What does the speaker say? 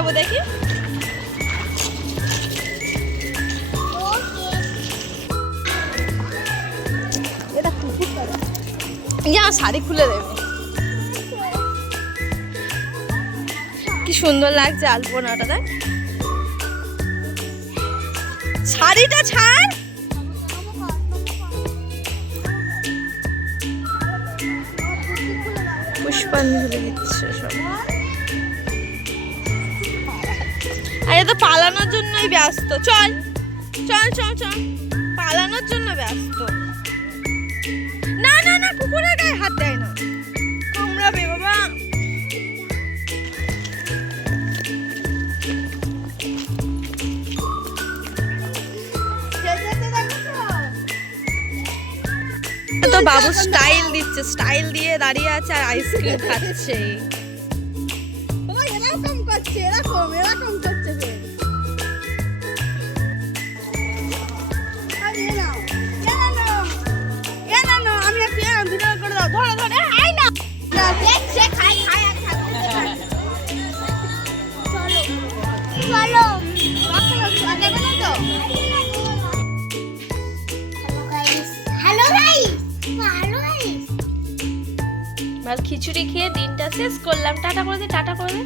যাবো দেখি। শাড়ি খুলে দেবে, কি সুন্দর লাগছে আলপনাটা। দেখ শাড়িটা ছাড়। পুষ্পাঞ্জলি দিচ্ছে সব। আরে তো পালানোর জন্যই ব্যস্ত। চল চল চল চল, পালানোর জন্য ব্যস্ত। না না না, কুকুরের গায়ে হাত দেয় না, কামড়াবে বাবা। তো বাবু স্টাইল দিচ্ছে, স্টাইল দিয়ে দাঁড়িয়ে আছে আর আইসক্রিম খাচ্ছে। এরকম করছে, এরকম এরকম করছে। আমি একটু ভিডিও করে দাও, ধরো ধরে আই না। দেখছে খাই খাই আর খাবে। চলো চলো, হ্যালো গাইস, হ্যালো গাইস। খিচুড়ি খেয়ে দিনটা শেষ করলাম। টাটা করে দে, টাটা করে দে।